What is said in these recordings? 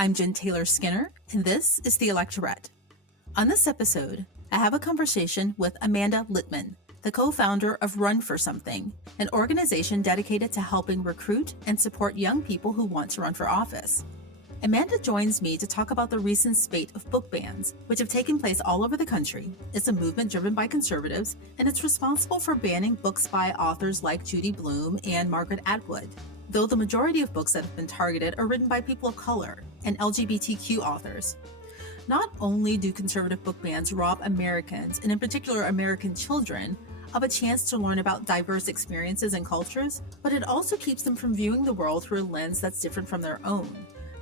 I'm Jen Taylor Skinner, and this is the Electorette. On this episode, I have a conversation with Amanda Litman, the co-founder of Run for Something, an organization dedicated to helping recruit and support young people who want to run for office. Amanda joins me to talk about the recent spate of book bans, which have taken place all over the country. It's a movement driven by conservatives, and it's responsible for banning books by authors like Judy Blume and Margaret Atwood, though the majority of books that have been targeted are written by people of color and LGBTQ authors. Not only do conservative book bans rob Americans, and in particular American children, of a chance to learn about diverse experiences and cultures, but it also keeps them from viewing the world through a lens that's different from their own.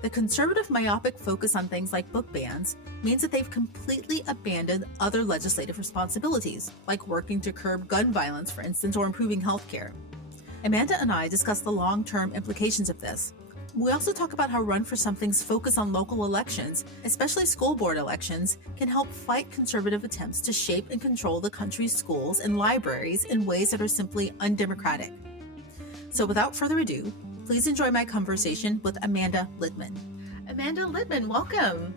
The conservative myopic focus on things like book bans means that they've completely abandoned other legislative responsibilities, like working to curb gun violence, for instance, or improving healthcare. Amanda and I discuss the long-term implications of this. We also talk about how Run for Something's focus on local elections, especially school board elections, can help fight conservative attempts to shape and control the country's schools and libraries in ways that are simply undemocratic. So without further ado, please enjoy my conversation with Amanda Litman. Amanda Litman, welcome.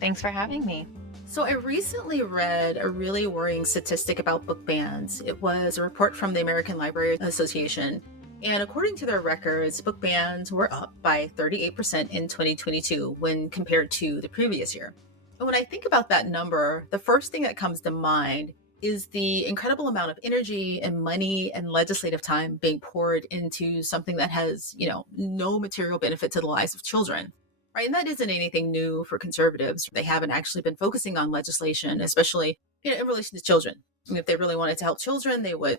Thanks for having me. So I recently read a really worrying statistic about book bans. It was a report from the American Library Association. And according to their records, book bans were up by 38% in 2022 when compared to the previous year. And when I think about that number, the first thing that comes to mind is the incredible amount of energy and money and legislative time being poured into something that has, no material benefit to the lives of children. Right. And that isn't anything new for conservatives. They haven't actually been focusing on legislation, especially in relation to children. I mean, if they really wanted to help children, they would,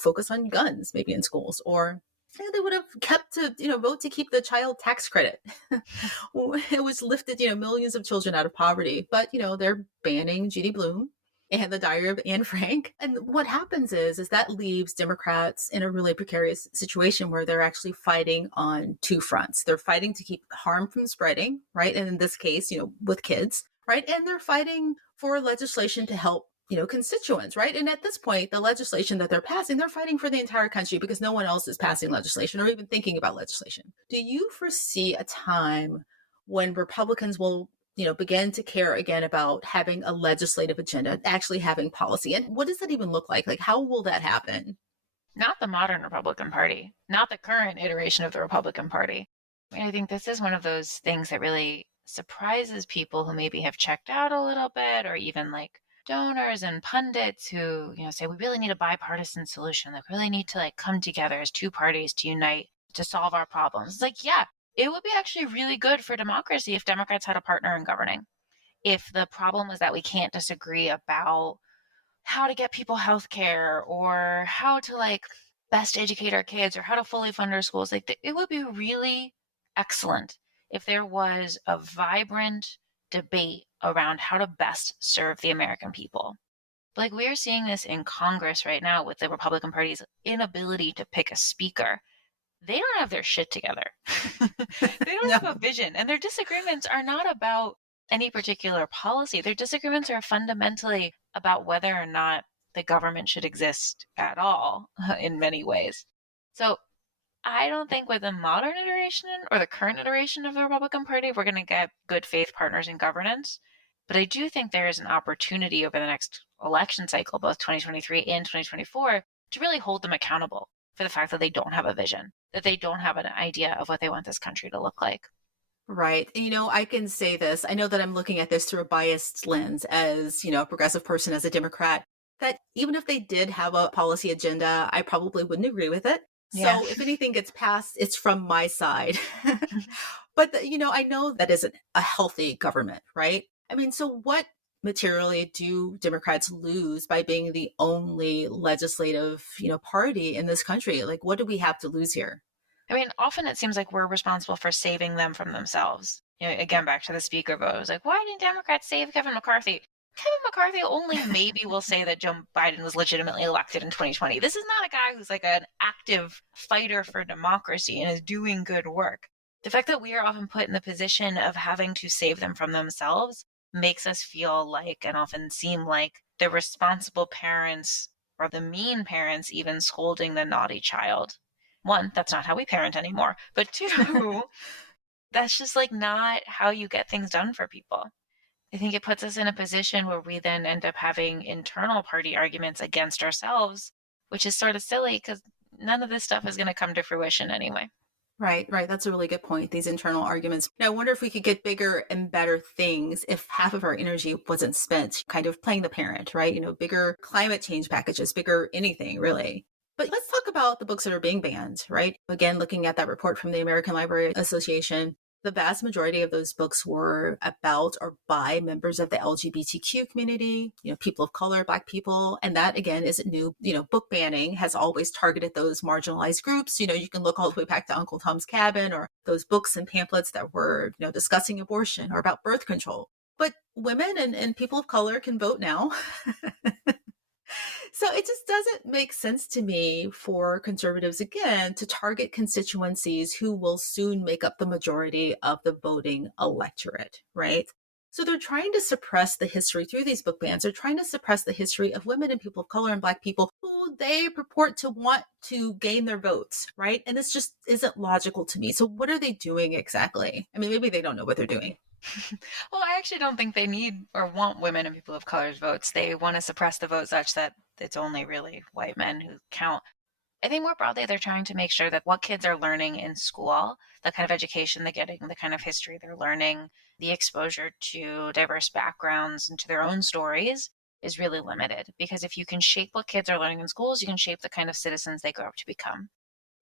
focus on guns, maybe in schools, or they would have kept to, vote to keep the child tax credit. It was lifted, millions of children out of poverty. But, they're banning Judy Blume and the Diary of Anne Frank. And what happens is that leaves Democrats in a really precarious situation where they're actually fighting on two fronts. They're fighting to keep harm from spreading, right? And in this case, with kids, right? And they're fighting for legislation to help constituents, right? And at this point, the legislation that they're passing, they're fighting for the entire country because no one else is passing legislation or even thinking about legislation. Do you foresee a time when Republicans will, begin to care again about having a legislative agenda, actually having policy? And what does that even look like? Like, how will that happen? Not the modern Republican Party, not the current iteration of the Republican Party. I think this is one of those things that really surprises people who maybe have checked out a little bit, or even like donors and pundits who, say we really need a bipartisan solution. Like, we really need to come together as two parties to unite to solve our problems. It's like, yeah, it would be actually really good for democracy if Democrats had a partner in governing. If the problem was that we can't disagree about how to get people health care or how to best educate our kids or how to fully fund our schools, it would be really excellent if there was a vibrant debate around how to best serve the American people. But we're seeing this in Congress right now with the Republican Party's inability to pick a speaker. They don't have their shit together. They don't have a vision. And their disagreements are not about any particular policy. Their disagreements are fundamentally about whether or not the government should exist at all in many ways. So I don't think with the modern iteration or the current iteration of the Republican Party, we're going to get good faith partners in governance. But I do think there is an opportunity over the next election cycle, both 2023 and 2024, to really hold them accountable for the fact that they don't have a vision, that they don't have an idea of what they want this country to look like. Right. I can say this. I know that I'm looking at this through a biased lens as, a progressive person, as a Democrat, that even if they did have a policy agenda, I probably wouldn't agree with it. Yeah. So if anything gets passed, it's from my side. But, I know that isn't a healthy government, right? I mean, so what materially do Democrats lose by being the only legislative, party in this country? Like, what do we have to lose here? I mean, often it seems like we're responsible for saving them from themselves. Again, back to the speaker vote. It was like, why didn't Democrats save Kevin McCarthy? Kevin McCarthy only maybe will say that Joe Biden was legitimately elected in 2020. This is not a guy who's an active fighter for democracy and is doing good work. The fact that we are often put in the position of having to save them from themselves makes us feel like, and often seem like, the responsible parents or the mean parents even scolding the naughty child. One, that's not how we parent anymore. But two, That's just like not how you get things done for people. I think it puts us in a position where we then end up having internal party arguments against ourselves, which is sort of silly because none of this stuff is going to come to fruition anyway. Right, right. That's a really good point. These internal arguments. Now, I wonder if we could get bigger and better things if half of our energy wasn't spent kind of playing the parent, right? Bigger climate change packages, bigger anything, really. But let's talk about the books that are being banned, right? Again, looking at that report from the American Library Association, the vast majority of those books were about or by members of the LGBTQ community, people of color, Black people. And that, again, isn't new. Book banning has always targeted those marginalized groups. You can look all the way back to Uncle Tom's Cabin or those books and pamphlets that were, discussing abortion or about birth control. But women and people of color can vote now. So it just doesn't make sense to me for conservatives, again, to target constituencies who will soon make up the majority of the voting electorate, right? So they're trying to suppress the history through these book bans. They're trying to suppress the history of women and people of color and Black people who they purport to want to gain their votes, right? And this just isn't logical to me. So what are they doing exactly? I mean, maybe they don't know what they're doing. Well, I actually don't think they need or want women and people of color's votes. They want to suppress the vote such that it's only really white men who count. I think more broadly, they're trying to make sure that what kids are learning in school, the kind of education they're getting, the kind of history they're learning, the exposure to diverse backgrounds and to their own stories is really limited. Because if you can shape what kids are learning in schools, you can shape the kind of citizens they grow up to become.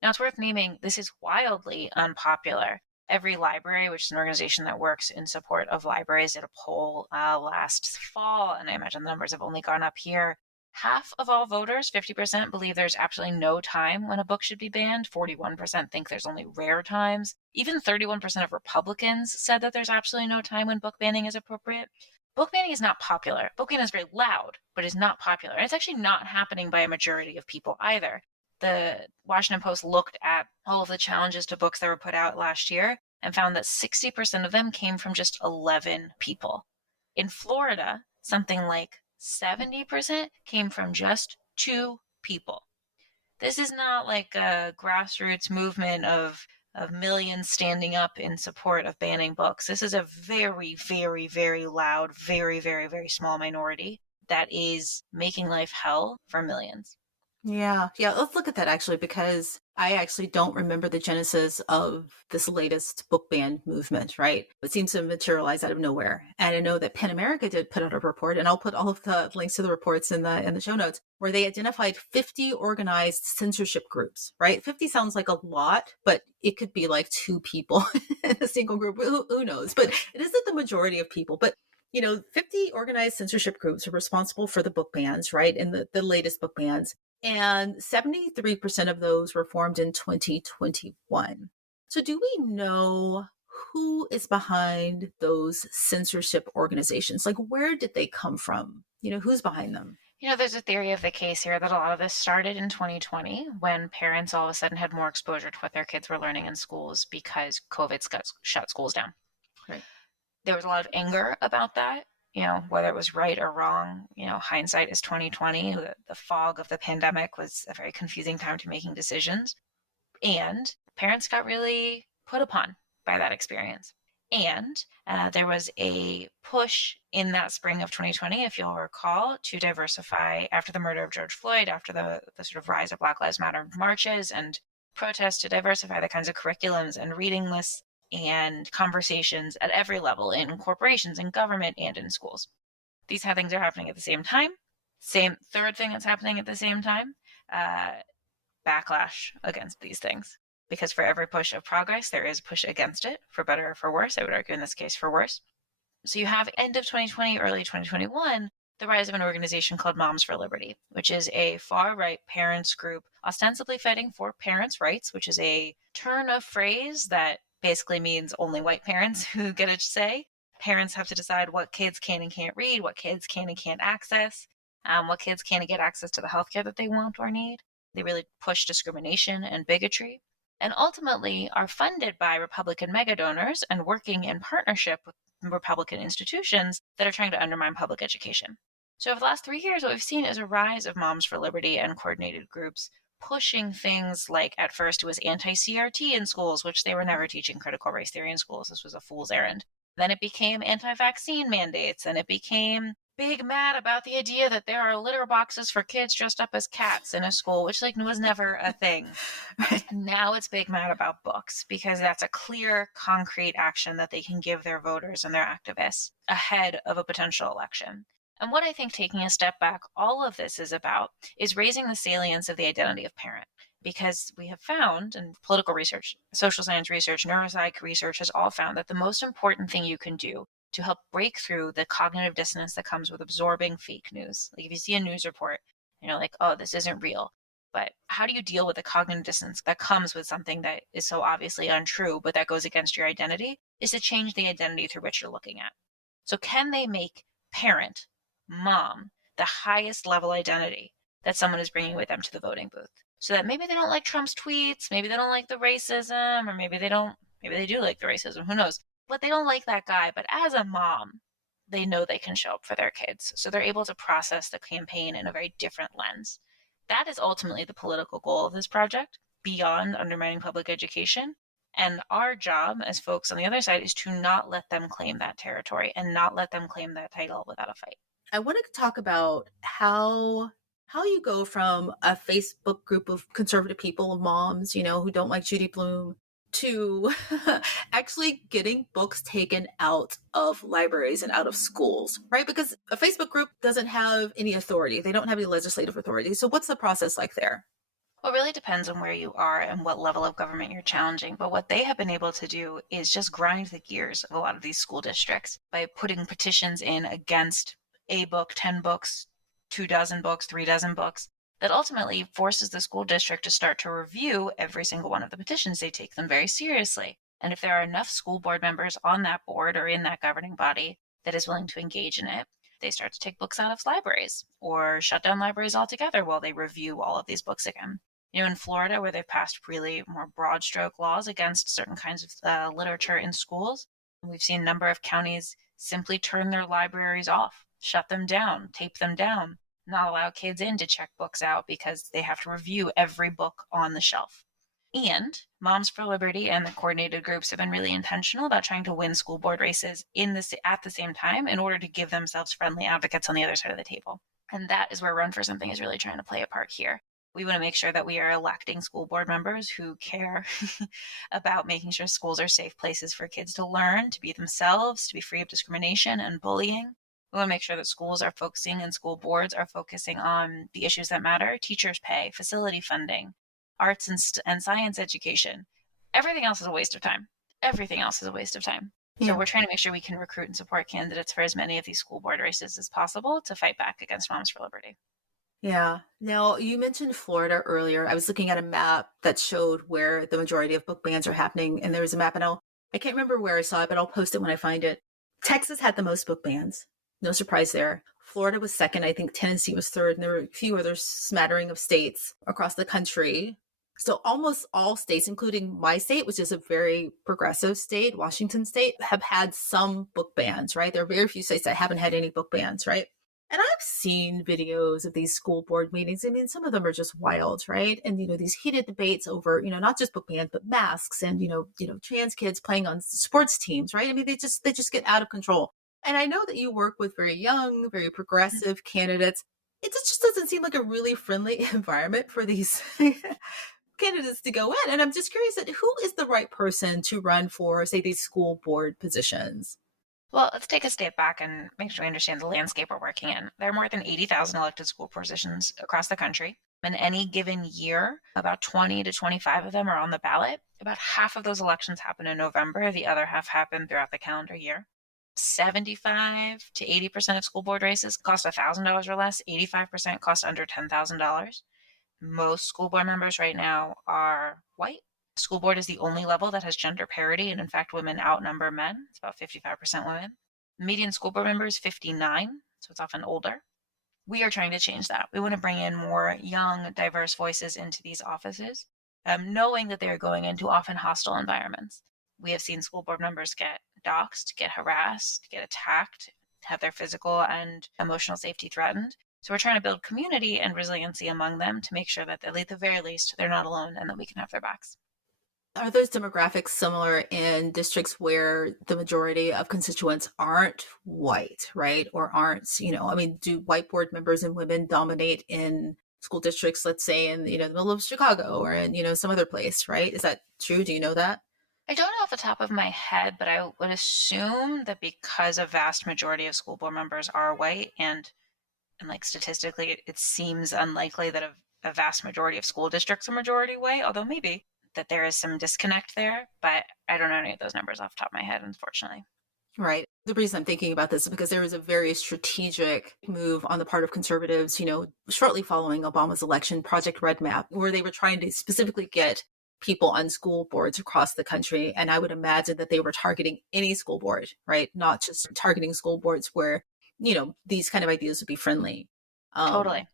Now, it's worth naming this is wildly unpopular. Every library, which is an organization that works in support of libraries, did a poll last fall, and I imagine the numbers have only gone up here. Half of all voters, 50%, believe there's absolutely no time when a book should be banned. 41% think there's only rare times. Even 31% of Republicans said that there's absolutely no time when book banning is appropriate. Book banning is not popular. Book banning is very loud, but is not popular. And it's actually not happening by a majority of people either. The Washington Post looked at all of the challenges to books that were put out last year and found that 60% of them came from just 11 people. In Florida, something like 70% came from just 2 people. This is not like a grassroots movement of millions standing up in support of banning books. This is a very, very, very loud, very, very, very small minority that is making life hell for millions. Yeah. Let's look at that actually, because I actually don't remember the genesis of this latest book ban movement, right? It seems to materialize out of nowhere. And I know that PEN America did put out a report, and I'll put all of the links to the reports in the show notes, where they identified 50 organized censorship groups, right? 50 sounds like a lot, but it could be like 2 people in a single group. Who knows? But it isn't the majority of people. But 50 organized censorship groups are responsible for the book bans, right? And the latest book bans. And 73% of those were formed in 2021. So do we know who is behind those censorship organizations? Like, where did they come from? Who's behind them? There's a theory of the case here that a lot of this started in 2020 when parents all of a sudden had more exposure to what their kids were learning in schools because COVID shut schools down. Right. There was a lot of anger about that, whether it was right or wrong. Hindsight is 2020. The fog of the pandemic was a very confusing time to making decisions. And parents got really put upon by that experience. And there was a push in that spring of 2020, if you'll recall, to diversify after the murder of George Floyd, after the sort of rise of Black Lives Matter marches and protests, to diversify the kinds of curriculums and reading lists and conversations at every level in corporations, in government, and in schools. These kind of things are happening at the same time. Third thing that's happening at the same time, backlash against these things. Because for every push of progress, there is a push against it, for better or for worse. I would argue in this case for worse. So you have end of 2020, early 2021, the rise of an organization called Moms for Liberty, which is a far-right parents group ostensibly fighting for parents' rights, which is a turn of phrase that basically means only white parents who get a say. Parents have to decide what kids can and can't read, what kids can and can't access, what kids can and get access to the healthcare that they want or need. They really push discrimination and bigotry, and ultimately are funded by Republican mega donors and working in partnership with Republican institutions that are trying to undermine public education. So over the last 3 years, what we've seen is a rise of Moms for Liberty and coordinated groups pushing things like, at first it was anti-CRT in schools, which they were never teaching critical race theory in schools. This was a fool's errand. Then it became anti-vaccine mandates, and it became big mad about the idea that there are litter boxes for kids dressed up as cats in a school, which like was never a thing. Right. Now it's big mad about books because that's a clear, concrete action that they can give their voters and their activists ahead of a potential election. And what I think, taking a step back, all of this is about is raising the salience of the identity of parent. Because we have found, and political research, social science research, neuropsych research has all found that the most important thing you can do to help break through the cognitive dissonance that comes with absorbing fake news. Like if you see a news report, like, oh, this isn't real. But how do you deal with the cognitive dissonance that comes with something that is so obviously untrue, but that goes against your identity, is to change the identity through which you're looking at. So can they make parent, mom, the highest level identity that someone is bringing with them to the voting booth? So that maybe they don't like Trump's tweets, maybe they don't like the racism, or maybe they do like the racism, who knows? But they don't like that guy. But as a mom, they know they can show up for their kids. So they're able to process the campaign in a very different lens. That is ultimately the political goal of this project, beyond undermining public education. And our job as folks on the other side is to not let them claim that territory and not let them claim that title without a fight. I wanted to talk about how you go from a Facebook group of conservative people, of moms, who don't like Judy Blume, to actually getting books taken out of libraries and out of schools, right? Because a Facebook group doesn't have any authority. They don't have any legislative authority. So what's the process like there? Well, it really depends on where you are and what level of government you're challenging. But what they have been able to do is just grind the gears of a lot of these school districts by putting petitions in against a book, 10 books, 24 books, 36 books, that ultimately forces the school district to start to review every single one of the petitions. They take them very seriously. And if there are enough school board members on that board or in that governing body that is willing to engage in it, they start to take books out of libraries or shut down libraries altogether while they review all of these books again. In Florida, where they've passed really more broad stroke laws against certain kinds of literature in schools, we've seen a number of counties simply turn their libraries off, shut them down, tape them down, not allow kids in to check books out because they have to review every book on the shelf. And Moms for Liberty and the coordinated groups have been really intentional about trying to win school board races at the same time in order to give themselves friendly advocates on the other side of the table. And that is where Run for Something is really trying to play a part here. We want to make sure that we are electing school board members who care about making sure schools are safe places for kids to learn, to be themselves, to be free of discrimination and bullying. We want to make sure that schools are focusing and school boards are focusing on the issues that matter: teachers' pay, facility funding, arts and science education. Everything else is a waste of time. Everything else is a waste of time. Yeah. So we're trying to make sure we can recruit and support candidates for as many of these school board races as possible to fight back against Moms for Liberty. Yeah. Now, you mentioned Florida earlier. I was looking at a map that showed where the majority of book bans are happening. And there was a map, and I can't remember where I saw it, but I'll post it when I find it. Texas had the most book bans. No surprise there. Florida was second. I think Tennessee was third. And there were a few other smattering of states across the country. So almost all states, including my state, which is a very progressive state, Washington state, have had some book bans, right? There are very few states that haven't had any book bans, right? And I've seen videos of these school board meetings. I mean, some of them are just wild, right? And, these heated debates over, not just book bans, but masks and, trans kids playing on sports teams, right? I mean, they just get out of control. And I know that you work with very young, very progressive candidates. It just doesn't seem like a really friendly environment for these candidates to go in. And I'm just curious that who is the right person to run for, say, these school board positions? Well, let's take a step back and make sure we understand the landscape we're working in. There are more than 80,000 elected school positions across the country. In any given year, about 20 to 25 of them are on the ballot. About half of those elections happen in November. The other half happen throughout the calendar year. 75 to 80% of school board races cost $1,000 or less. 85% cost under $10,000. Most school board members right now are white. School board is the only level that has gender parity, and in fact, women outnumber men. It's about 55% women. Median school board member is 59, so it's often older. We are trying to change that. We want to bring in more young, diverse voices into these offices, knowing that they are going into often hostile environments. We have seen school board members get doxxed, get harassed, get attacked, have their physical and emotional safety threatened. So we're trying to build community and resiliency among them to make sure that at the very least they're not alone and that we can have their backs. Are those demographics similar in districts where the majority of constituents aren't white, right? Or aren't, I mean, do white board members and women dominate in school districts, let's say in, the middle of Chicago or in, some other place, right? Is that true? Do you know that? I don't know off the top of my head, but I would assume that because a vast majority of school board members are white and like statistically it seems unlikely that a vast majority of school districts are majority white, although maybe that there is some disconnect there, but I don't know any of those numbers off the top of my head, unfortunately. Right. The reason I'm thinking about this is because there was a very strategic move on the part of conservatives, shortly following Obama's election, Project Red Map, where they were trying to specifically get people on school boards across the country. And I would imagine that they were targeting any school board, right? Not just targeting school boards where, these kind of ideas would be friendly. Totally.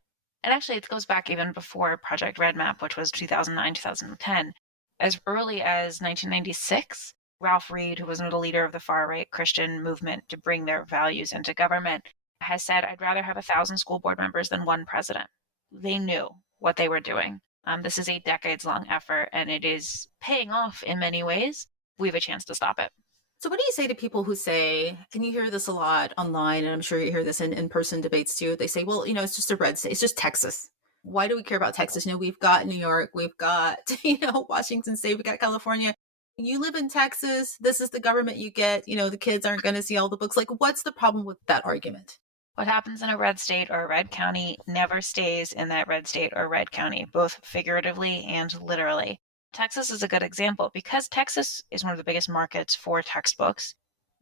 And actually, it goes back even before Project Red Map, which was 2009, 2010. As early as 1996, Ralph Reed, who was the leader of the far-right Christian movement to bring their values into government, has said, I'd rather have 1,000 school board members than one president. They knew what they were doing. This is a decades-long effort, and it is paying off in many ways. We have a chance to stop it. So what do you say to people who say, and you hear this a lot online, and I'm sure you hear this in in-person debates too, they say, well, it's just a red state. It's just Texas. Why do we care about Texas? We've got New York, we've got, Washington State, we've got California. You live in Texas. This is the government you get. The kids aren't going to see all the books. Like, what's the problem with that argument? What happens in a red state or a red county never stays in that red state or red county, both figuratively and literally. Texas is a good example because Texas is one of the biggest markets for textbooks.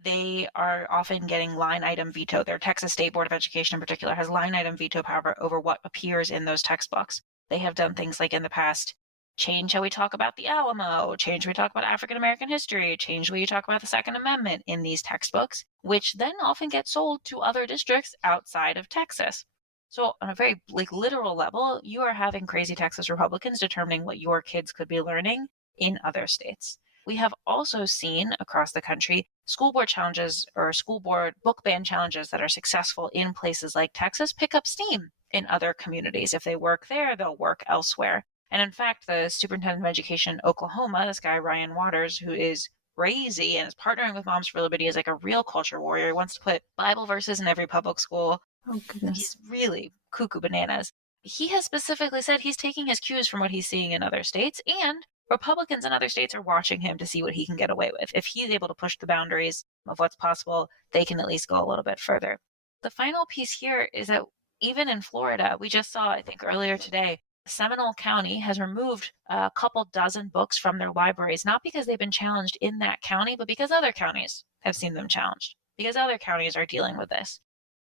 They are often getting line item veto. Their Texas State Board of Education in particular has line item veto power over what appears in those textbooks. They have done things like in the past, change how we talk about the Alamo, change how we talk about African American history, change the way you talk about the Second Amendment in these textbooks, which then often get sold to other districts outside of Texas. So on a very literal level, you are having crazy Texas Republicans determining what your kids could be learning in other states. We have also seen across the country school board challenges or school board book ban challenges that are successful in places like Texas pick up steam in other communities. If they work there, they'll work elsewhere. And in fact, the superintendent of education in Oklahoma, this guy, Ryan Waters, who is crazy and is partnering with Moms for Liberty as like a real culture warrior, he wants to put Bible verses in every public school. Oh, goodness. He's really cuckoo bananas. He has specifically said he's taking his cues from what he's seeing in other states, and Republicans in other states are watching him to see what he can get away with. If he's able to push the boundaries of what's possible, they can at least go a little bit further. The final piece here is that even in Florida, we just saw, I think earlier today, Seminole County has removed a couple dozen books from their libraries, not because they've been challenged in that county, but because other counties have seen them challenged, because other counties are dealing with this.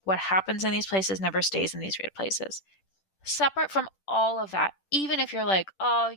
What happens in these places never stays in these weird places. Separate from all of that, even if you're like, oh,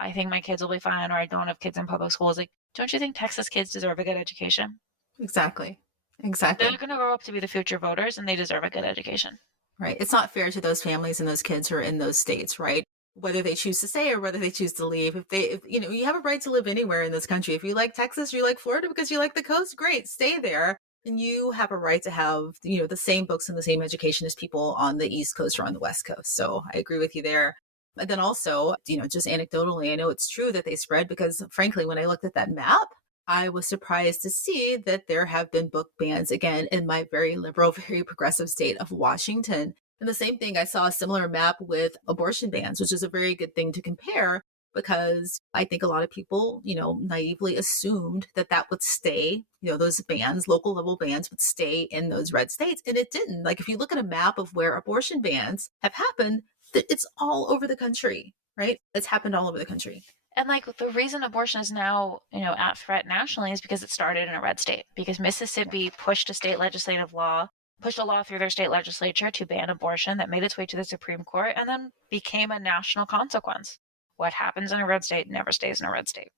I think my kids will be fine, or I don't have kids in public schools, like, don't you think Texas kids deserve a good education? Exactly. They're going to grow up to be the future voters, and they deserve a good education. Right. It's not fair to those families and those kids who are in those states, right? Whether they choose to stay or whether they choose to leave. If you have a right to live anywhere in this country. If you like Texas, you like Florida because you like the coast, great, stay there. And you have a right to have, the same books and the same education as people on the East Coast or on the West Coast. So I agree with you there. But then also, just anecdotally, I know it's true that they spread because frankly, when I looked at that map, I was surprised to see that there have been book bans again in my very liberal, very progressive state of Washington. And the same thing, I saw a similar map with abortion bans, which is a very good thing to compare because I think a lot of people, naively assumed that that would stay, those bans, local level bans would stay in those red states. And it didn't. Like if you look at a map of where abortion bans have happened, it's all over the country, right? It's happened all over the country. And the reason abortion is now, at threat nationally is because it started in a red state, because Mississippi pushed a law through their state legislature to ban abortion that made its way to the Supreme Court and then became a national consequence. What happens in a red state never stays in a red state.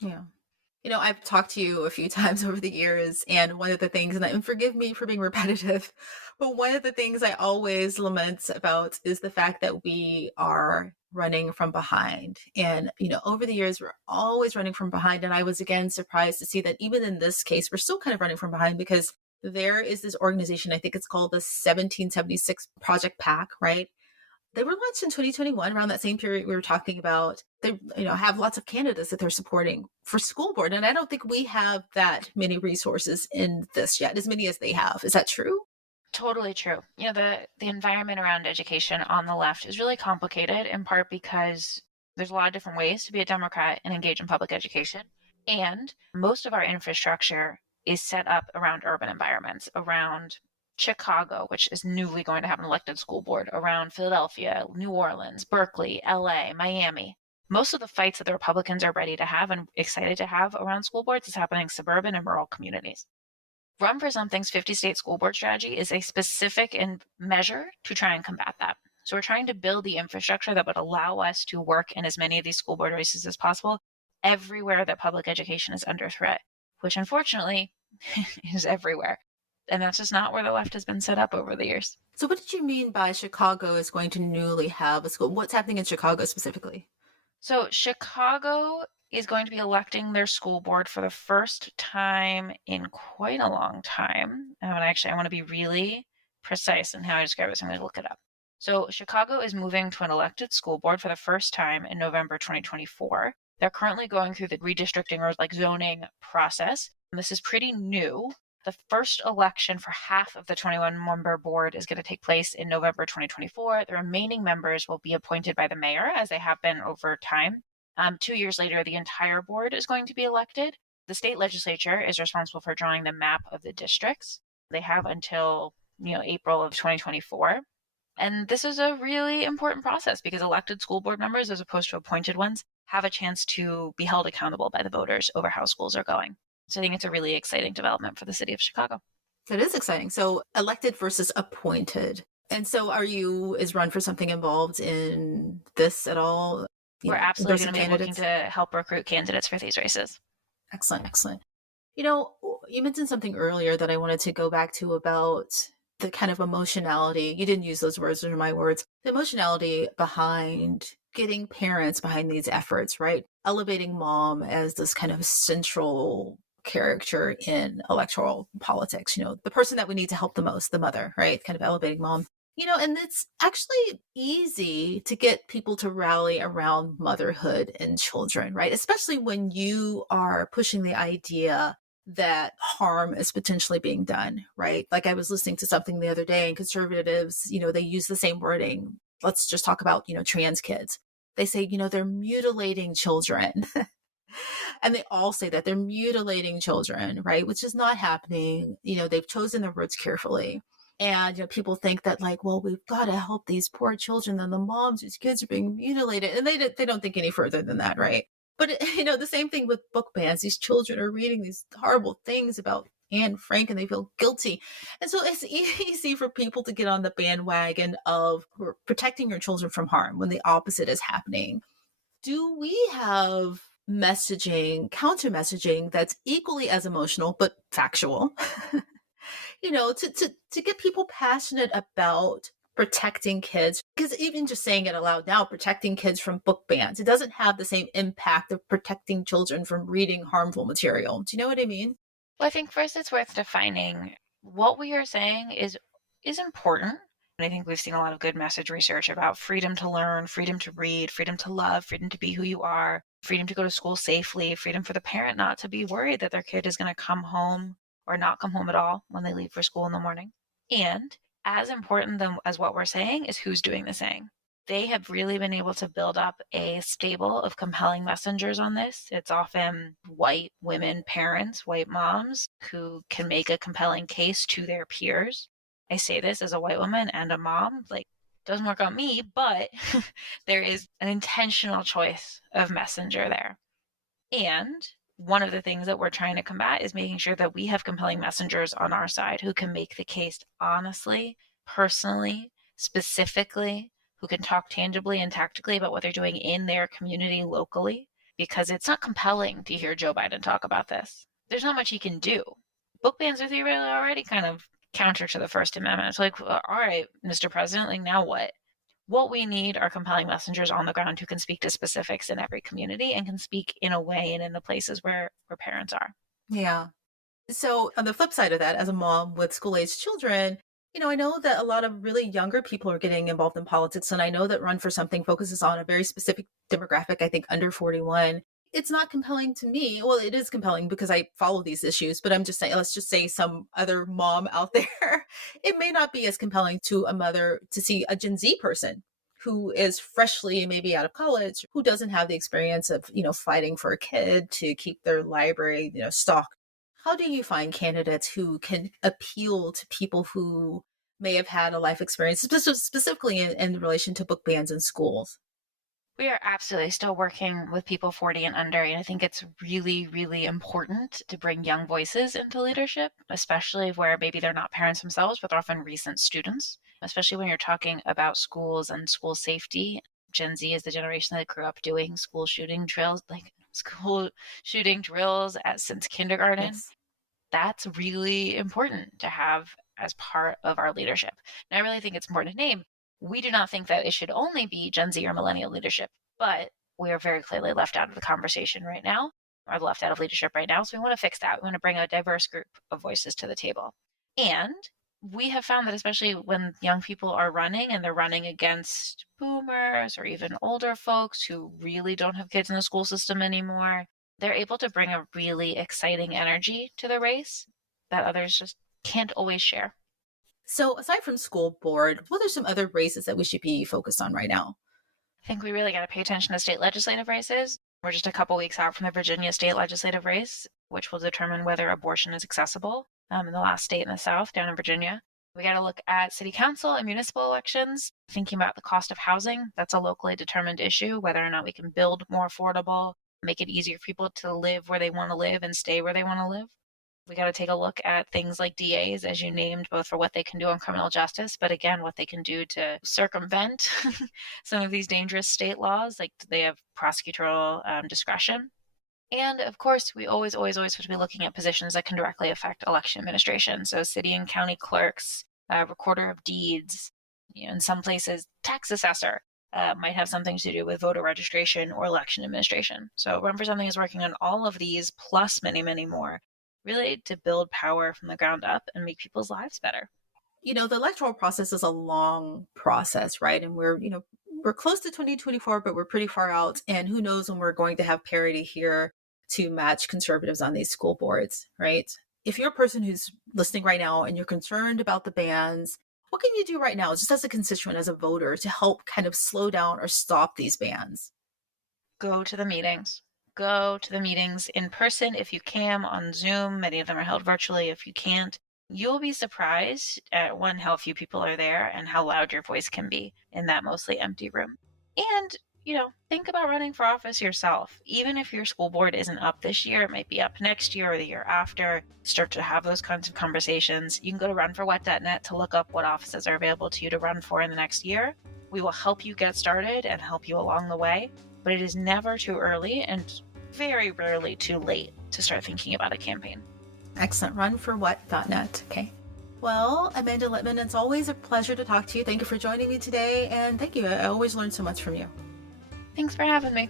Yeah. I've talked to you a few times over the years, and one of the things, and forgive me for being repetitive, but one of the things I always lament about is the fact that we are running from behind. And, over the years, we're always running from behind. And I was again surprised to see that even in this case, we're still kind of running from behind because there is this organization, I think it's called the 1776 Project PAC, right? They were launched in 2021, around that same period we were talking about. They, have lots of candidates that they're supporting for school board. And I don't think we have that many resources in this yet, as many as they have. Is that true? Totally true. The environment around education on the left is really complicated, in part because there's a lot of different ways to be a Democrat and engage in public education. And most of our infrastructure is set up around urban environments, around Chicago, which is newly going to have an elected school board, around Philadelphia, New Orleans, Berkeley, LA, Miami. Most of the fights that the Republicans are ready to have and excited to have around school boards is happening in suburban and rural communities. Run for Something's 50-state school board strategy is a specific measure to try and combat that. So we're trying to build the infrastructure that would allow us to work in as many of these school board races as possible everywhere that public education is under threat, which unfortunately is everywhere. And that's just not where the left has been set up over the years. So what did you mean by Chicago is going to newly have a school? What's happening in Chicago specifically? So Chicago is going to be electing their school board for the first time in quite a long time. And I want to be really precise in how I describe it, so I'm going to look it up. So Chicago is moving to an elected school board for the first time in November 2024. They're currently going through the redistricting or zoning process. And this is pretty new. The first election for half of the 21-member board is going to take place in November 2024. The remaining members will be appointed by the mayor, as they have been over time. 2 years later, the entire board is going to be elected. The state legislature is responsible for drawing the map of the districts. They have until April of 2024. And this is a really important process because elected school board members, as opposed to appointed ones, have a chance to be held accountable by the voters over how schools are going. So I think it's a really exciting development for the city of Chicago. That is exciting. So elected versus appointed. And so is Run for Something involved in this at all? We're absolutely going to be looking to help recruit candidates for these races. Excellent, excellent. You mentioned something earlier that I wanted to go back to about the kind of emotionality. You didn't use those words, those are my words. The emotionality behind getting parents behind these efforts, right? Elevating mom as this kind of central character in electoral politics, the person that we need to help the most, the mother, right? Kind of elevating mom. And it's actually easy to get people to rally around motherhood and children, right? Especially when you are pushing the idea that harm is potentially being done, right? Like I was listening to something the other day, and conservatives, they use the same wording. Let's just talk about, trans kids. They say, they're mutilating children. And they all say that they're mutilating children, right? Which is not happening. They've chosen their words carefully. And, people think that we've got to help these poor children and the moms whose kids are being mutilated. And they don't think any further than that, right? But, the same thing with book bans. These children are reading these horrible things about Anne Frank and they feel guilty. And so it's easy for people to get on the bandwagon of protecting your children from harm when the opposite is happening. Do we have counter messaging that's equally as emotional but factual? To get people passionate about protecting kids, because even just saying it aloud now, protecting kids from book bans, it doesn't have the same impact of protecting children from reading harmful material. Do you know what I mean? Well, I think first it's worth defining what we are saying is important. And I think we've seen a lot of good message research about freedom to learn, freedom to read, freedom to love, freedom to be who you are, freedom to go to school safely, freedom for the parent not to be worried that their kid is going to come home or not come home at all when they leave for school in the morning. And as important as what we're saying is who's doing the saying. They have really been able to build up a stable of compelling messengers on this. It's often white women parents, white moms, who can make a compelling case to their peers. I say this as a white woman and a mom, doesn't work on me, but there is an intentional choice of messenger there. And one of the things that we're trying to combat is making sure that we have compelling messengers on our side who can make the case honestly, personally, specifically, who can talk tangibly and tactically about what they're doing in their community locally, because it's not compelling to hear Joe Biden talk about this. There's not much he can do. Book bans are theoretically already kind of counter to the First Amendment. It's all right, Mr. President, now what? What we need are compelling messengers on the ground who can speak to specifics in every community and can speak in a way and in the places where parents are. Yeah. So, on the flip side of that, as a mom with school-aged children, I know that a lot of really younger people are getting involved in politics, and I know that Run for Something focuses on a very specific demographic, I think under 41. It's not compelling to me. Well, it is compelling because I follow these issues, but I'm just saying, let's just say some other mom out there, it may not be as compelling to a mother to see a Gen Z person who is freshly maybe out of college, who doesn't have the experience of, fighting for a kid to keep their library, stocked. How do you find candidates who can appeal to people who may have had a life experience, specifically in relation to book bans in schools? We are absolutely still working with people 40 and under. And I think it's really, really important to bring young voices into leadership, especially where maybe they're not parents themselves, but they're often recent students, especially when you're talking about schools and school safety. Gen Z is the generation that grew up doing school shooting drills, like school shooting drills since kindergarten. Yes. That's really important to have as part of our leadership. And I really think it's important to name. We do not think that it should only be Gen Z or millennial leadership, but we are very clearly left out of the conversation right now, or left out of leadership right now. So we want to fix that. We want to bring a diverse group of voices to the table. And we have found that especially when young people are running and they're running against boomers or even older folks who really don't have kids in the school system anymore, they're able to bring a really exciting energy to the race that others just can't always share. So, aside from school board, what are some other races that we should be focused on right now? I think we really got to pay attention to state legislative races. We're just a couple weeks out from the Virginia state legislative race, which will determine whether abortion is accessible in the last state in the South, down in Virginia. We got to look at city council and municipal elections, thinking about the cost of housing. That's a locally determined issue, whether or not we can build more affordable, make it easier for people to live where they want to live and stay where they want to live. We got to take a look at things like DAs, as you named, both for what they can do on criminal justice, but again, what they can do to circumvent some of these dangerous state laws, like they have prosecutorial discretion. And of course, we always have to be looking at positions that can directly affect election administration. So city and county clerks, recorder of deeds, in some places, tax assessor. Might have something to do with voter registration or election administration. So Run for Something is working on all of these, plus many, many more, really to build power from the ground up and make people's lives better. The electoral process is a long process, right? And we're close to 2024, but we're pretty far out. And who knows when we're going to have parity here to match conservatives on these school boards, right? If you're a person who's listening right now and you're concerned about the bans, what can you do right now, just as a constituent, as a voter, to help kind of slow down or stop these bans? Go to the meetings. Go to the meetings in person if you can, on Zoom. Many of them are held virtually if you can't. You'll be surprised at one, how few people are there and how loud your voice can be in that mostly empty room. And, think about running for office yourself. Even if your school board isn't up this year, it might be up next year or the year after. Start to have those kinds of conversations. You can go to runforwhat.net to look up what offices are available to you to run for in the next year. We will help you get started and help you along the way. But it is never too early and very rarely too late to start thinking about a campaign. Excellent. Runforwhat.net. Okay. Well, Amanda Litman, it's always a pleasure to talk to you. Thank you for joining me today. And thank you. I always learn so much from you. Thanks for having me.